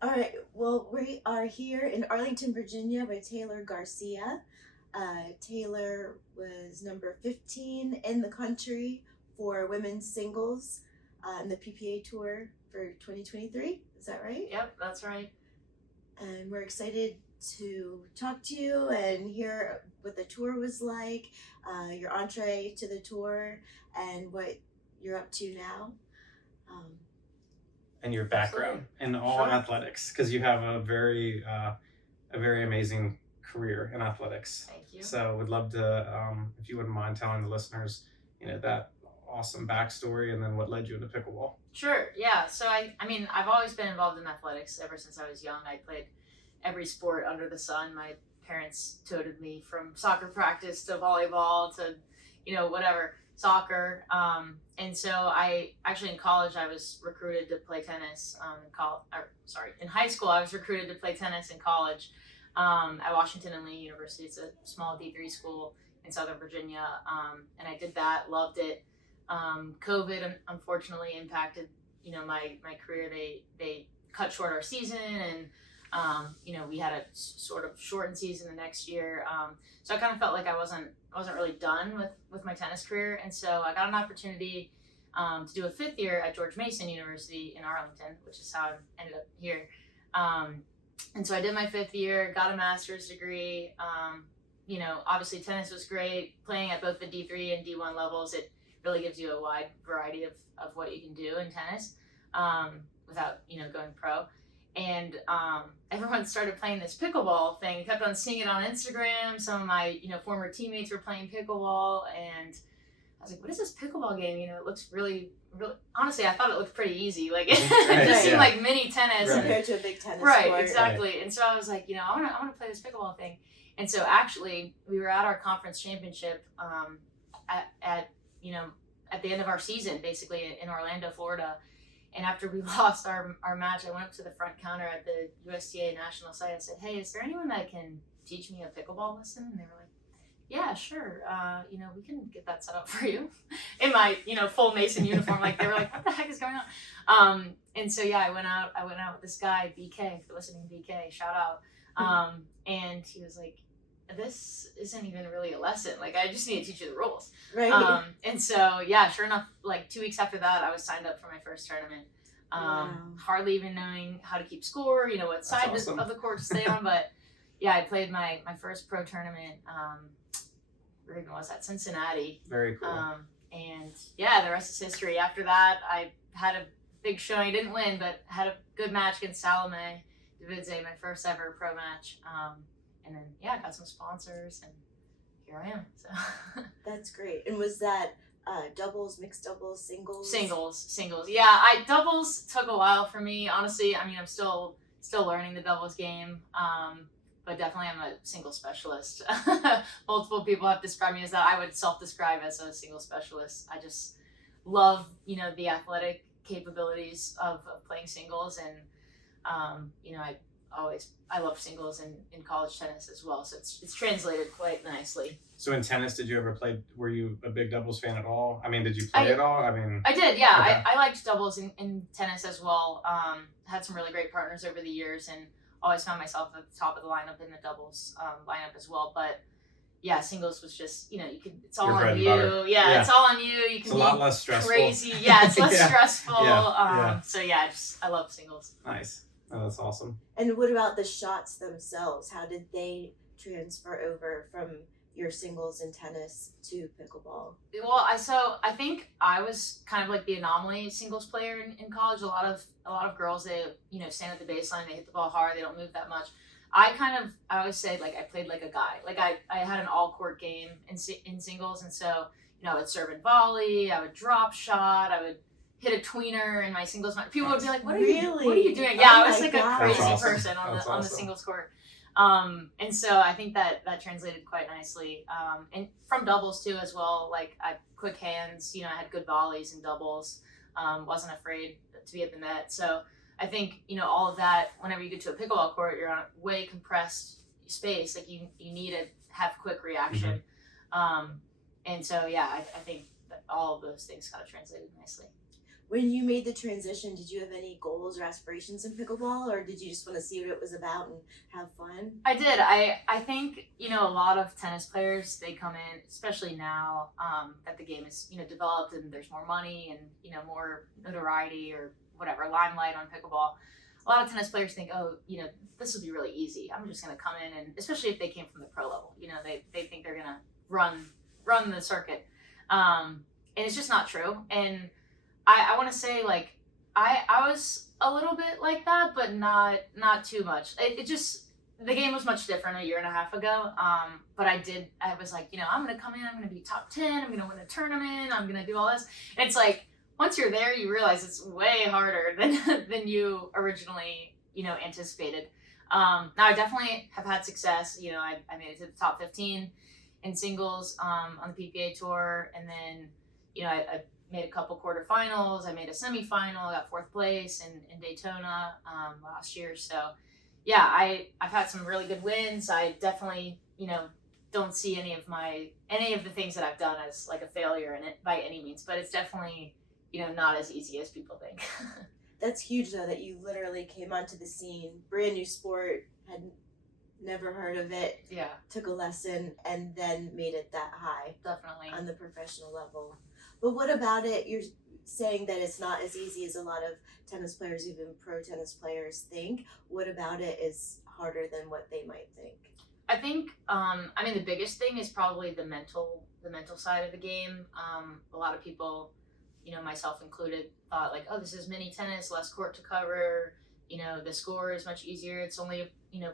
All right. Well, we are here in Arlington, Virginia with Taylor Garcia. Taylor was number 15 in the country for women's singles in the PPA Tour for 2023. Is that right? Yep, that's right. And we're excited to talk to you and hear what the tour was like, your entree to the tour, and what you're up to now. And your background in all Sure. athletics, because you have a very amazing career in athletics. Thank you. So would love to, if you wouldn't mind telling the listeners, that awesome backstory and then what led you into pickleball. Sure, yeah. So I mean, I've always been involved in athletics ever since I was young. I played every sport under the sun. My parents toted me from soccer practice to volleyball to, whatever, soccer. And so I actually in college I was recruited to play tennis. In high school I was recruited to play tennis in college at Washington and Lee University. It's a small D3 school in Southern Virginia, and I did that. Loved it. COVID unfortunately impacted my career. They cut short our season, and we had a sort of shortened season the next year. So I kind of felt like I wasn't really done with my tennis career, and so I got an opportunity to do a fifth year at George Mason University in Arlington, which is how I ended up here. And so I did my fifth year, got a master's degree. Obviously tennis was great. Playing at both the D3 and D1 levels, it really gives you a wide variety of what you can do in tennis without going pro. And everyone started playing this pickleball thing. I kept on seeing it on Instagram. Some of my former teammates were playing pickleball, and I was like, what is this pickleball game? It looks really, really, honestly, I thought it looked pretty easy. Like, it just seemed like mini tennis. Right. Compared to a big tennis Right, sport. exactly. Right. And so I was like, I want to play this pickleball thing. And so actually, we were at our conference championship at the end of our season, basically in Orlando, Florida. And after we lost our match, I went up to the front counter at the USTA national site and said, hey, is there anyone that can teach me a pickleball lesson? And they were like, yeah, sure. We can get that set up for you in my, full Mason uniform. Like, they were like, what the heck is going on? And so, yeah, I went out with this guy, BK, if you're listening, BK, shout out. And he was like, this isn't even really a lesson. Like, I just need to teach you the rules. Right. And so, yeah, sure enough, like 2 weeks after that, I was signed up for my first tournament. Wow. Hardly even knowing how to keep score, what side awesome. of the court to stay on. But yeah, I played my first pro tournament. Where even was that? Cincinnati. Very cool. And yeah, the rest is history. After that, I had a big showing. I didn't win, but had a good match against Salome Davidze, my first ever pro match. And then, yeah, I got some sponsors, and here I am. So That's great. And was that doubles, mixed doubles, singles? Singles. Yeah, doubles took a while for me. Honestly, I mean, I'm still learning the doubles game. But definitely I'm a single specialist. Multiple people have described me as that. I would self-describe as a single specialist. I just love, the athletic capabilities of playing singles, and I love singles in college tennis as well. So it's translated quite nicely. So in tennis, did you ever play? Were you a big doubles fan at all? I mean, did you play at all? I mean, I did. Yeah, okay. I liked doubles in tennis as well. Had some really great partners over the years, and always found myself at the top of the lineup in the doubles lineup as well. But yeah, singles was just, it's all Your bread on and you. butter. Yeah, it's all on you. You can It's a be lot less stressful. crazy. Yeah, it's less Yeah. stressful. Yeah. So yeah, I love singles. Nice. Oh, that's awesome. And what about the shots themselves? How did they transfer over from your singles in tennis to pickleball? Well, I think I was kind of like the anomaly singles player in college. A lot of girls, they stand at the baseline, they hit the ball hard, they don't move that much. I always say, like, I played like a guy. Like, I had an all court game in singles, and so I would serve and volley, I would drop shot, I would hit a tweener in my singles match. People would be like, what are you doing? Yeah, Oh I was my like God. a crazy That's awesome. person on That's the awesome. singles court. And so I think that translated quite nicely. And from doubles too as well. Like, I quick hands, I had good volleys in doubles. Wasn't afraid to be at the net. So I think, all of that, whenever you get to a pickleball court, you're on a way compressed space. Like, you need to have quick reaction. And so, yeah, I think that all of those things kind of translated nicely. When you made the transition, did you have any goals or aspirations in pickleball, or did you just want to see what it was about and have fun? I did. I think, a lot of tennis players, they come in, especially now that the game is, developed and there's more money and, more notoriety or whatever, limelight on pickleball. A lot of tennis players think, oh, this will be really easy. I'm just going to come in, and especially if they came from the pro level, they think they're going to run the circuit. And it's just not true. And I want to say, like, I was a little bit like that, but not too much. It just, the game was much different a year and a half ago. But I was like, I'm going to come in, I'm going to be top 10, I'm going to win a tournament, I'm going to do all this. And it's like, once you're there, you realize it's way harder than you originally, anticipated. Now I definitely have had success. I made it to the top 15 in singles on the PPA tour, and then I made a couple quarterfinals. I made a semifinal. I got 4th place in Daytona last year. So yeah, I've had some really good wins. I definitely don't see any of the things that I've done as like a failure in it by any means, but it's definitely not as easy as people think. That's huge, though, that you literally came onto the scene, brand new sport, had never heard of it, took a lesson, and then made it that high. Definitely. On the professional level. But what about it? You're saying that it's not as easy as a lot of tennis players, even pro tennis players, think. What about it is harder than what they might think? I think, the biggest thing is probably the mental side of the game. A lot of people, myself included, thought like, oh, this is mini tennis, less court to cover. The score is much easier. It's only,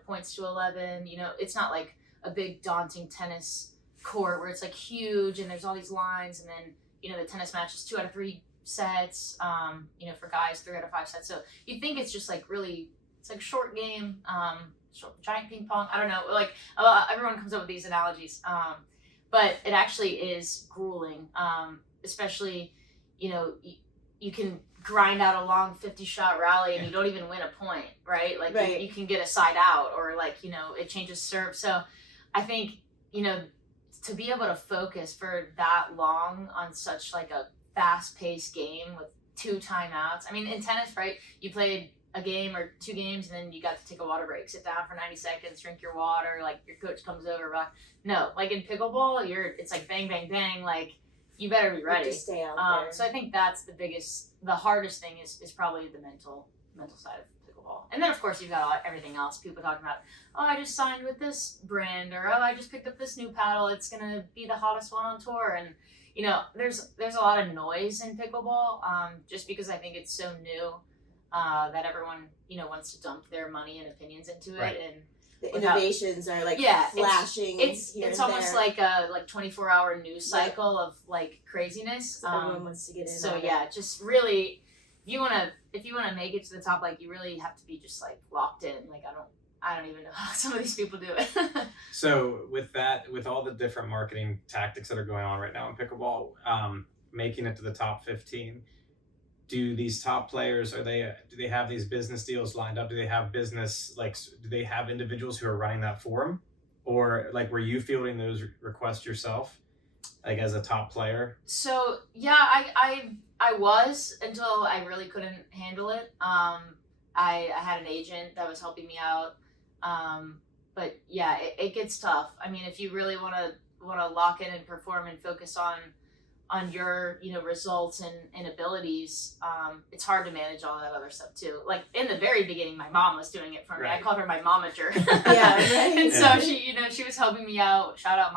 points to 11. It's not like a big daunting tennis court where it's like huge and there's all these lines, and then, the tennis match is 2 out of 3 sets, for guys, 3 out of 5 sets. So you think it's just like really, it's like a short game, giant ping pong. I don't know, like everyone comes up with these analogies. But it actually is grueling, especially, you can grind out a long 50-shot rally and you don't even win a point, right? Like right. You can get a side out, or like, it changes serve. So I think, to be able to focus for that long on such like a fast-paced game with 2 timeouts. I mean, in tennis, right, you played a game or 2 games and then you got to take a water break, sit down for 90 seconds, drink your water, like your coach comes over, rock. No, like in pickleball, it's like bang, bang, bang, like you better be ready. Just stay out there. So I think that's the hardest thing is probably the mental side of pickleball. And then of course you've got everything else. People talking about, oh, I just signed with this brand, or oh, I just picked up this new paddle. It's gonna be the hottest one on tour. And there's a lot of noise in pickleball, just because I think it's so new that everyone wants to dump their money and opinions into it. And the innovations are like flashing. It's almost like a 24-hour news cycle of like craziness. So everyone wants to get in. So yeah, just really, if you wanna make it to the top, like you really have to be just like locked in. Like I don't even know how some of these people do it. So with all the different marketing tactics that are going on right now in pickleball, making it to the top 15. Do these top players, do they have these business deals lined up? Do they have do they have individuals who are running that for them? Or like, were you fielding those requests yourself, like as a top player? So yeah, I was, until I really couldn't handle it. I had an agent that was helping me out. But yeah, it gets tough. I mean, if you really want to lock in and perform and focus on your results and abilities, it's hard to manage all that other stuff too. Like in the very beginning, my mom was doing it for me. Right. I called her my momager. Yeah, right. And so she was helping me out. Shout out,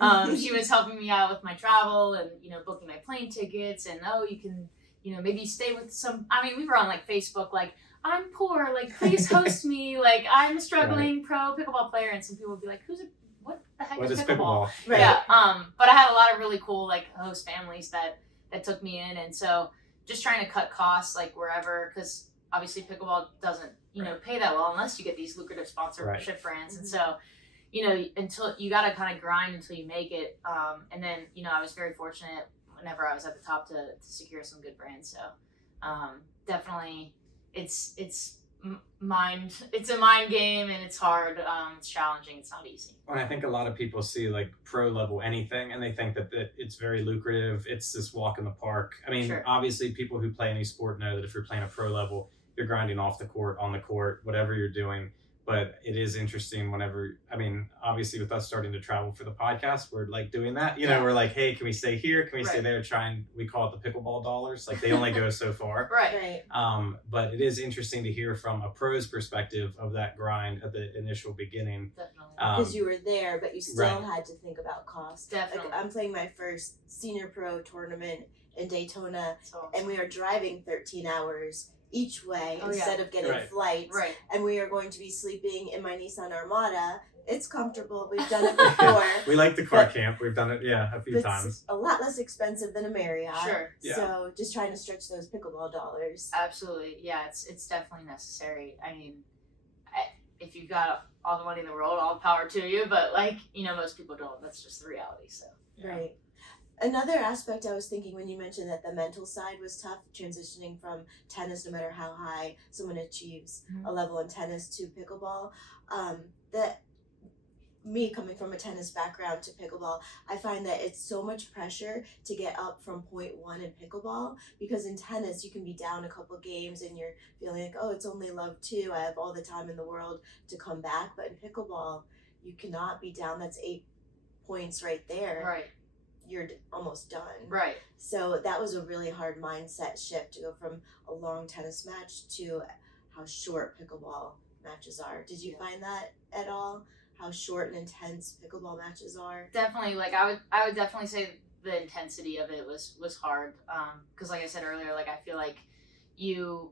Mom. She was helping me out with my travel and booking my plane tickets, and you can maybe stay with some. I mean, we were on like Facebook, like, I'm poor, like please host me, like I'm a struggling pro pickleball player, and some people would be like, what the heck is pickleball? Right. Yeah. But I had a lot of really cool like host families that took me in, and so just trying to cut costs like wherever, because obviously pickleball doesn't pay that well unless you get these lucrative sponsorship brands. And so until you got to kind of grind until you make it. And then I was very fortunate whenever I was at the top to secure some good brands. So definitely it's it's a mind game, and it's hard. It's challenging. It's not easy. And I think a lot of people see like pro level anything and they think that it's very lucrative. It's this walk in the park. I mean, Sure. obviously people who play any sport know that if you're playing a pro level, you're grinding off the court, on the court, whatever you're doing. But it is interesting whenever, I mean, obviously with us starting to travel for the podcast, we're like doing that. You know, we're like, hey, can we stay here? Can we stay there? We call it the pickleball dollars. Like they only go so far. Right. But it is interesting to hear from a pro's perspective of that grind at the initial beginning. Definitely. Because you were there, but you still Right. had to think about cost. Definitely. Like I'm playing my first senior pro tournament in Daytona, So, and we are driving 13 hours each way instead of getting Right. flights. right. And we are going to be sleeping in my Nissan Armada. It's comfortable. We've done it before. We like the car camp. We've done it, a few It's times. a lot less expensive than a Marriott. Sure. Yeah. So just trying to stretch those pickleball dollars. Absolutely. Yeah, it's definitely necessary. I mean, if you've got all the money in the world, all the power to you. But most people don't. That's just the reality. So. Yeah. Right. Another aspect I was thinking when you mentioned that the mental side was tough, transitioning from tennis, no matter how high someone achieves a level in tennis, to pickleball, that me coming from a tennis background to pickleball, I find that it's so much pressure to get up from point one in pickleball, because in tennis you can be down a couple games and you're feeling like, oh, it's only love 2, I have all the time in the world to come back. But in pickleball, you cannot be down. That's 8 points right there. Right. You're almost done. Right. So that was a really hard mindset shift to go from a long tennis match to how short pickleball matches are. Did you find that at all? How short and intense pickleball matches are? Definitely. Like I would definitely say the intensity of it was hard. Because like I said earlier, like I feel like you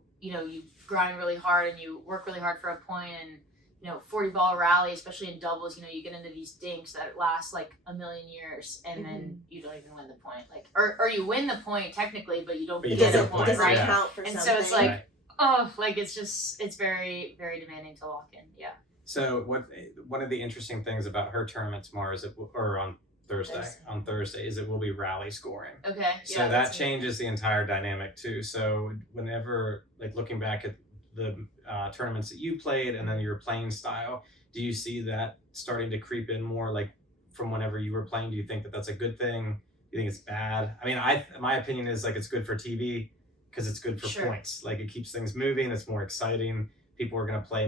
grind really hard and you work really hard for a point, and 40 ball rally, especially in doubles, you get into these dinks that last like a million years, and then you don't even win the point. Like, or you win the point technically, but you don't But you get don't the get point, doesn't right? count for And something. so it's like, Right. oh, like it's very, very demanding to lock in. Yeah. So one of the interesting things about her tournament tomorrow is on Thursday is it will be rally scoring. Okay. So Yeah. that changes the entire dynamic too. So whenever, like looking back at the tournaments that you played and then your playing style, do you see that starting to creep in more, like from whenever you were playing? Do you think that that's a good thing? Do you think it's bad? I mean, my opinion is like it's good for TV because it's good for Sure. points. Like it keeps things moving. It's more exciting. People are going to play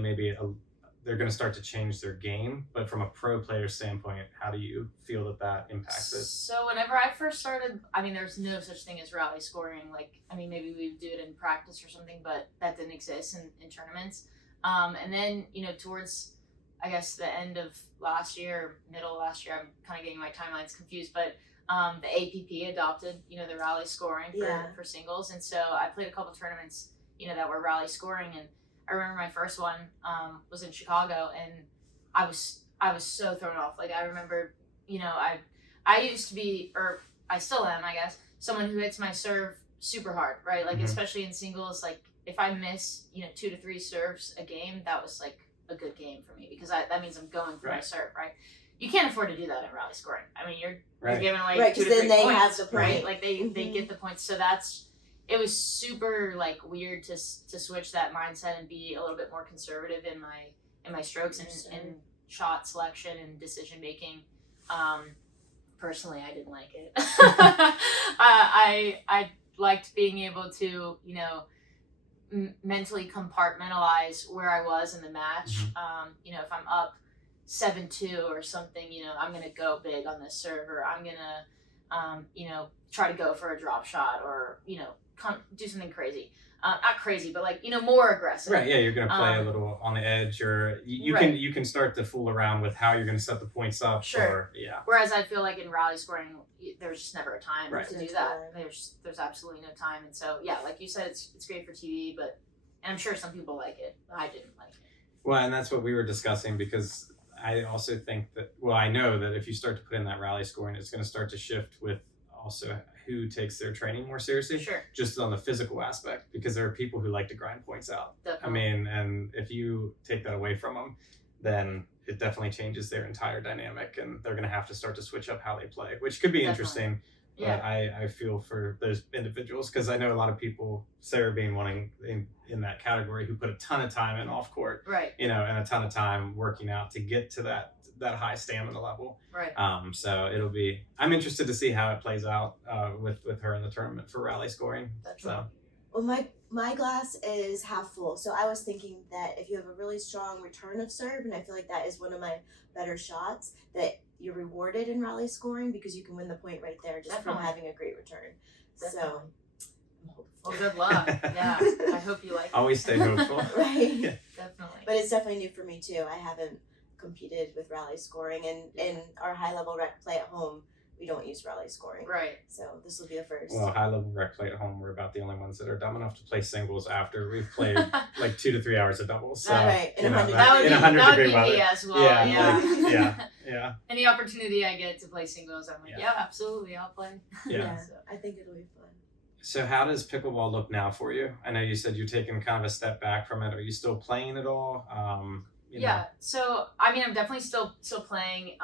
they're going to start to change their game. But from a pro player standpoint, how do you feel that impacts it? So whenever I first started, I mean, there's no such thing as rally scoring. Like, I mean, maybe we would do it in practice or something, but that didn't exist in tournaments. And then, towards, I guess, the end of last year, middle of last year, I'm kind of getting my timelines confused, but the APP adopted, the rally scoring for singles. And so I played a couple tournaments, that were rally scoring, and I remember my first one was in Chicago, and I was so thrown off. Like I remember, I used to be, or I still am, I guess, someone who hits my serve super hard, right? Like especially in singles, like if I miss 2 to 3 serves a game, that was like a good game for me, because that means I'm going for my serve, right? You can't afford to do that in rally scoring. I mean, you're giving away 2 to 3 then they points, have the right? point. Like they get the points, so it was super like weird to switch that mindset and be a little bit more conservative in my strokes and shot selection and decision making. Personally, I didn't like it. I liked being able to mentally compartmentalize where I was in the match. If I'm up 7-2 or something, I'm gonna go big on this serve, or I'm gonna try to go for a drop shot, or do something crazy. Not crazy, but like more aggressive. Right. Yeah, you're gonna play a little on the edge, or you can start to fool around with how you're gonna set the points up. Sure. Yeah. Whereas I feel like in rally scoring, there's just never a time to do That's that. right. There's absolutely no time, and so yeah, like you said, it's great for TV, and I'm sure some people like it, but I didn't like it. Well, and that's what we were discussing, because I also think that, I know that if you start to put in that rally scoring, it's going to start to shift with also who takes their training more seriously. Sure. Just on the physical aspect, because there are people who like to grind points out. Definitely. I mean, and if you take that away from them, then it definitely changes their entire dynamic, and they're going to have to start to switch up how they play, which could be interesting. Yeah. But I feel for those individuals because I know a lot of people, Sarah being one in that category, who put a ton of time in off court, Right. and a ton of time working out to get to that high stamina level. Right. So I'm interested to see how it plays out with her in the tournament for rally scoring. Definitely. Well, my glass is half full, so I was thinking that if you have a really strong return of serve, and I feel like that is one of my better shots, that you're rewarded in rally scoring because you can win the point right there just Definitely. from having a great return. Definitely. So, Well, good luck. Yeah, I hope you like it. Always stay hopeful. right. Yeah. Definitely. But it's definitely new for me too. I haven't competed with rally scoring, and in our high level rec play at home, we don't use rally scoring. Right. So this will be a first. Well, high level rec play at home, we're about the only ones that are dumb enough to play singles after we've played like 2 to 3 hours of doubles. So, Right, in 100 That would in be, 100 that would degree be weather. me as well. Yeah, Yeah. Yeah. Any opportunity I get to play singles, I'm like, Yeah. yeah, absolutely, I'll play. Yeah. So, I think it'll be fun. So how does pickleball look now for you? I know you said you're taking kind of a step back from it. Are you still playing at all? yeah. So I mean, I'm definitely still playing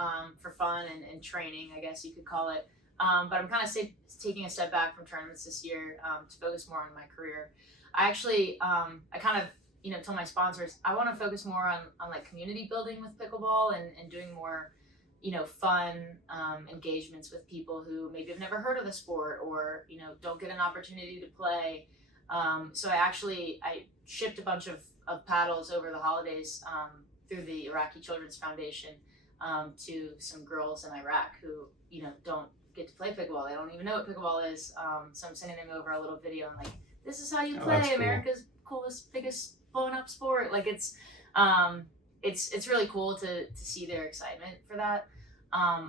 for fun and training, I guess you could call it. But I'm kind of taking a step back from tournaments this year to focus more on my career. I actually, I kind of, told my sponsors, I want to focus more on like community building with pickleball and doing more, fun engagements with people who maybe have never heard of the sport or, don't get an opportunity to play. So I shipped a bunch of paddles over the holidays through the Iraqi Children's Foundation to some girls in Iraq who, don't get to play pickleball. They don't even know what pickleball is. So I'm sending them over a little video and like, this is how you Oh, that's play cool. America's coolest, biggest blown up sport. Like it's really cool to see their excitement for that.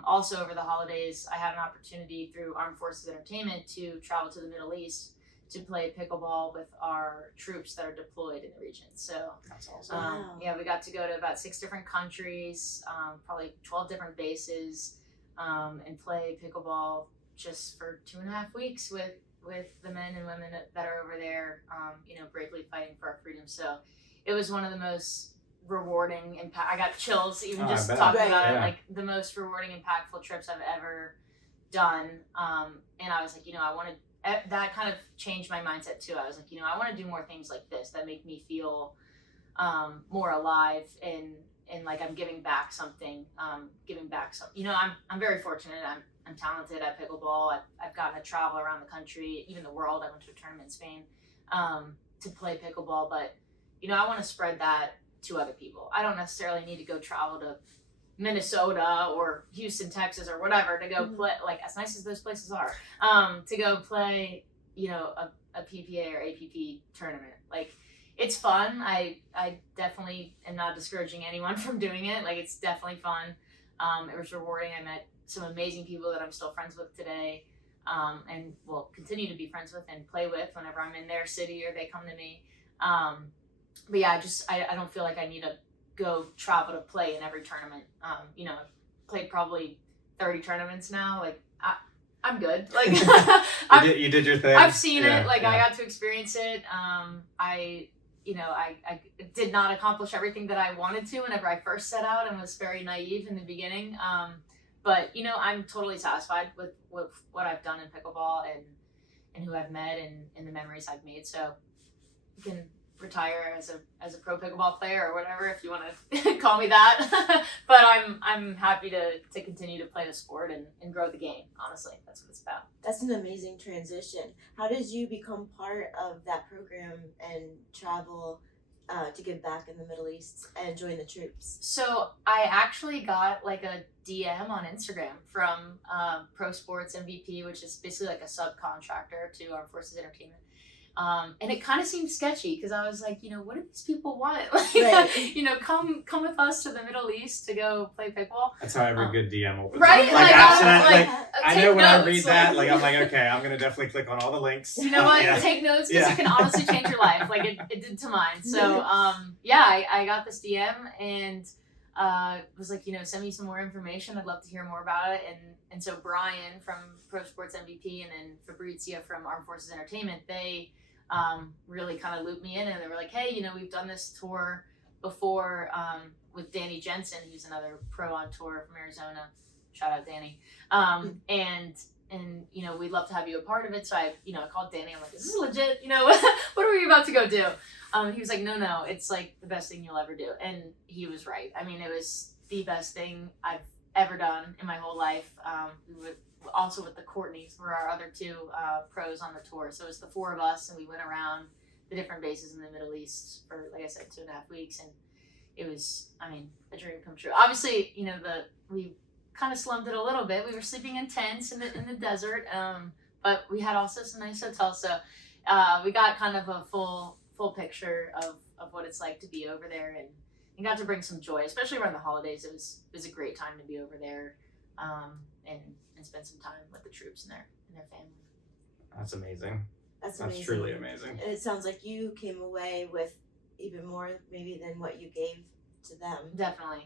Also over the holidays, I had an opportunity through Armed Forces Entertainment to travel to the Middle East to play pickleball with our troops that are deployed in the region. So That's awesome. Wow. yeah, we got to go to about 6 different countries, probably 12 different bases, and play pickleball just for 2.5 weeks with the men and women that are over there, bravely fighting for our freedom. So it was one of the most rewarding impact. I got chills even just talking Right. about it. Yeah. Like the most rewarding, impactful trips I've ever done. And I was like, I wanted that kind of changed my mindset too. I was like, I want to do more things like this that make me feel more alive and like I'm giving back something. I'm very fortunate. I'm talented at pickleball. I've gotten to travel around the country, even the world. I went to a tournament in Spain to play pickleball, but I want to spread that to other people. I don't necessarily need to go travel to Minnesota or Houston, Texas, or whatever to go play. Like as nice as those places are, to go play, a PPA or APP tournament. Like it's fun. I definitely am not discouraging anyone from doing it. Like it's definitely fun. It was rewarding. I met some amazing people that I'm still friends with today, and will continue to be friends with and play with whenever I'm in their city or they come to me. But yeah, I don't feel like I need to go travel to play in every tournament. I've played probably 30 tournaments now. Like I'm good. Like you did your thing. I've seen it. Like yeah. I got to experience it. I did not accomplish everything that I wanted to whenever I first set out and was very naive in the beginning. But I'm totally satisfied with what I've done in pickleball and who I've met and the memories I've made. So you can retire as a pro pickleball player or whatever if you want to call me that. But I'm happy to continue to play the sport and grow the game. Honestly, that's what it's about. That's an amazing transition. How did you become part of that program and travel to give back in the Middle East and join the troops? So I actually got like a DM on Instagram from Pro Sports MVP, which is basically like a subcontractor to Armed Forces Entertainment. And it kind of seemed sketchy because I was like, what do these people want? Like, Right. Come with us to the Middle East to go play pickleball. That's how every good DM opens. Right? Like, I take know when I notes, read that, like I'm like, okay, I'm gonna definitely click on all the links. You know what? Yeah. Take notes because Yeah. it can honestly change your life. Like it did to mine. So I got this DM and was like, send me some more information. I'd love to hear more about it. And so Brian from Pro Sports MVP and then Fabrizia from Armed Forces Entertainment, they really kind of looped me in and they were like, hey, we've done this tour before with Danny Jensen, who's another pro on tour from Arizona. Shout out Danny. And you know, we'd love to have you a part of it. So I called Danny. I'm like, is this legit? You know, what are we about to go do? He was like, no, it's like the best thing you'll ever do. And he was right. I mean, it was the best thing I've ever done in my whole life. We were also with the Courtneys, were our other two pros on the tour. So it was the four of us, and we went around the different bases in the Middle East for, like I said, 2.5 weeks. And it was, I mean, a dream come true. Obviously, you know, we kind of slummed it a little bit. We were sleeping in tents in the desert, but we had also some nice hotels. So we got kind of a full picture of what it's like to be over there, and got to bring some joy, especially around the holidays. It was a great time to be over there, and spend some time with the troops and their family. That's amazing. That's That's amazing. truly amazing. And it sounds like you came away with even more maybe than what you gave to them. Definitely.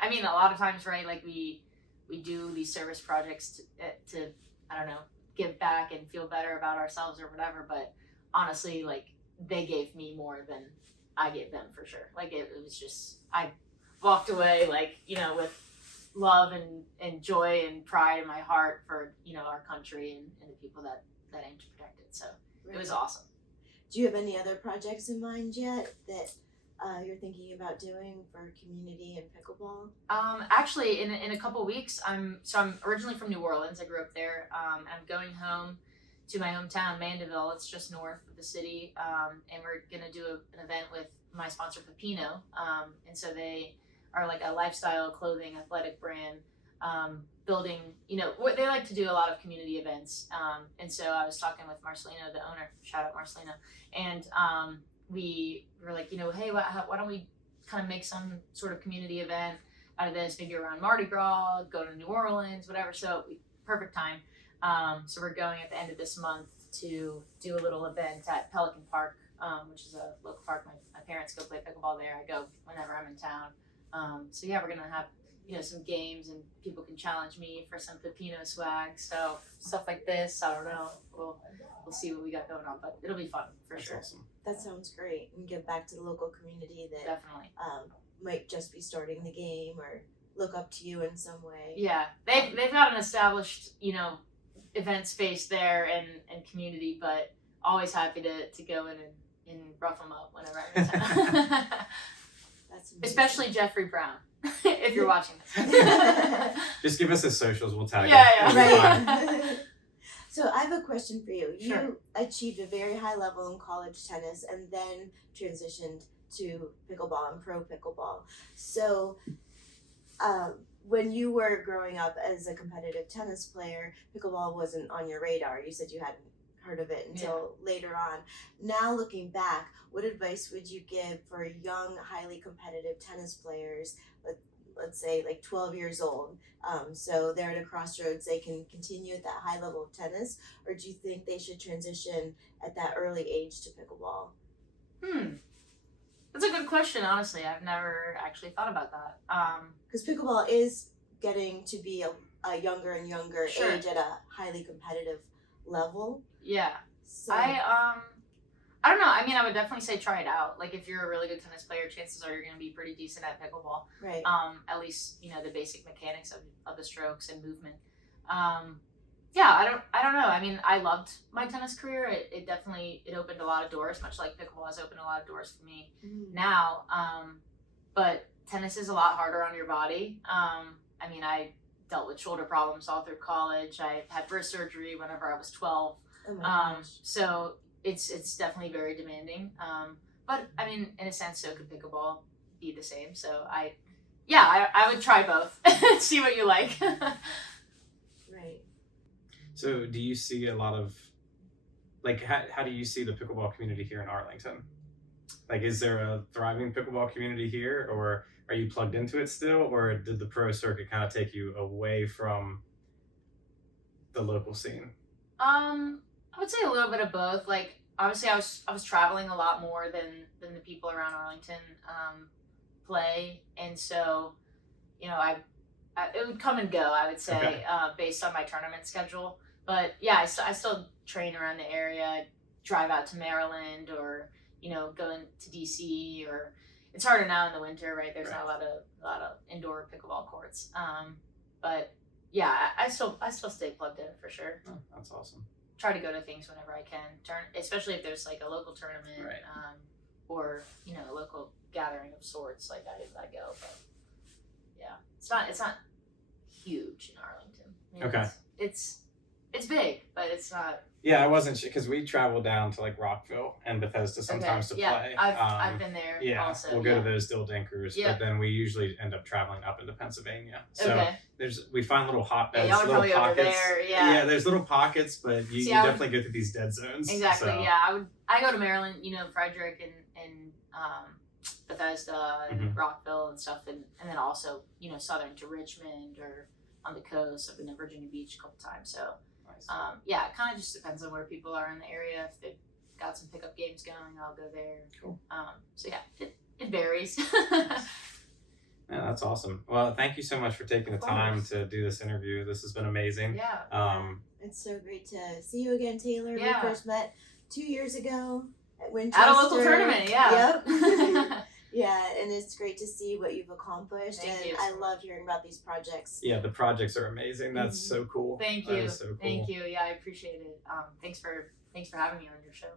I mean, a lot of times, right? Like we do these service projects to I don't know, give back and feel better about ourselves or whatever. But honestly, like they gave me more than I gave them for sure. Like it was just, I walked away like, you know, with love and joy and pride in my heart for, you know, our country and the people that aim to protect it. So Right. It was awesome. Do you have any other projects in mind yet that you're thinking about doing for community and pickleball? Actually, in a couple weeks, I'm originally from New Orleans. I grew up there. I'm going home to my hometown, Mandeville. It's just north of the city, and we're gonna do an event with my sponsor, Pepino. And so they are like a lifestyle clothing athletic brand, building. You know, they like to do a lot of community events. And so I was talking with Marcelino, the owner. Shout out Marcelino, and we were like, you know, hey, why don't we kind of make some sort of community event out of this, maybe around Mardi Gras, go to New Orleans, whatever. So perfect time. So we're going at the end of this month to do a little event at Pelican Park, which is a local park. My parents go play pickleball there. I go whenever I'm in town. So yeah, we're gonna have, you know, some games, and people can challenge me for some Pepino swag. So stuff like this, I don't know. We'll see what we got going on, but it'll be fun for That's sure. awesome. That sounds great. And give back to the local community that Definitely. might just be starting the game or look up to you in some way. Yeah, they've got an established, you know, event space there and community, but always happy to go in and rough them up whenever I'm in town. That's amazing. Especially Jeffrey Brown, if you're watching this. Just give us his socials. We'll tag Yeah, him. yeah. It'll be fine. Right. So I have a question for you. Sure. You achieved a very high level in college tennis and then transitioned to pickleball and pro pickleball. So when you were growing up as a competitive tennis player, pickleball wasn't on your radar. You said you hadn't heard of it until later on. Now looking back, what advice would you give for young, highly competitive tennis players, let's say like 12 years old? So they're at a crossroads, they can continue at that high level of tennis, or do you think they should transition at that early age to pickleball? That's a good question, honestly. I've never actually thought about that. Because pickleball is getting to be a younger and younger Sure. age at a highly competitive level. Yeah. So I don't know. I mean, I would definitely say try it out. Like, if you're a really good tennis player, chances are you're going to be pretty decent at pickleball. right. At least, you know, the basic mechanics of the strokes and movement. Yeah, I don't know. I mean, I loved my tennis career. It definitely, it opened a lot of doors, much like pickleball has opened a lot of doors for me now. But tennis is a lot harder on your body. I mean, I dealt with shoulder problems all through college. I had wrist surgery whenever I was 12. Oh my gosh. So it's definitely very demanding. But I mean, in a sense, so could pickleball be the same. So I would try both. See what you like. Right. So do you see a lot of, like, how do you see the pickleball community here in Arlington? Like, is there a thriving pickleball community here, or are you plugged into it still, or did the pro circuit kind of take you away from the local scene? I would say a little bit of both. Like, obviously, I was traveling a lot more than the people around Arlington play, and so, you know, I it would come and go. I would say, Okay. Based on my tournament schedule. But yeah, I still train around the area, drive out to Maryland, or, you know, go into DC, or it's harder now in the winter, right? There's not a lot of indoor pickleball courts. But yeah, I still stay plugged in for sure. Oh, that's awesome. Try to go to things whenever I can. Especially if there's like a local tournament, Right. Or a local gathering of sorts. Like I go, but yeah, it's not huge in Arlington. I mean, Okay. It's big, but it's not. Yeah, I wasn't sure because we travel down to like Rockville and Bethesda sometimes to play. I've been there. Yeah, also, we'll go to those Dill Dinkers, Yeah. but then we usually end up traveling up into Pennsylvania. So Okay. we find little hotbeds, Y'all are little probably pockets. over there. Yeah. there's little pockets, but you I would- definitely go through these dead zones. Exactly. So. Yeah. I go to Maryland. Frederick and Bethesda and Rockville and stuff, and then also southern to Richmond or on the coast. I've been to Virginia Beach a couple times. So Nice. yeah, it kind of just depends on where people are in the area. If they've got some pickup games going, I'll go there. Cool. So yeah, it varies. Yeah, that's awesome. Well, thank you so much for taking the time to do this interview. This has been amazing. Yeah. It's so great to see you again, Taylor. Yeah. We first met 2 years ago at Winchester. At a local tournament, yeah. Yep. Yeah, and it's great to see what you've accomplished. Thank and you. I love hearing about these projects. Yeah, the projects are amazing. That's so cool. Thank That you. is so cool. Thank you. Yeah, I appreciate it. Thanks for having me on your show.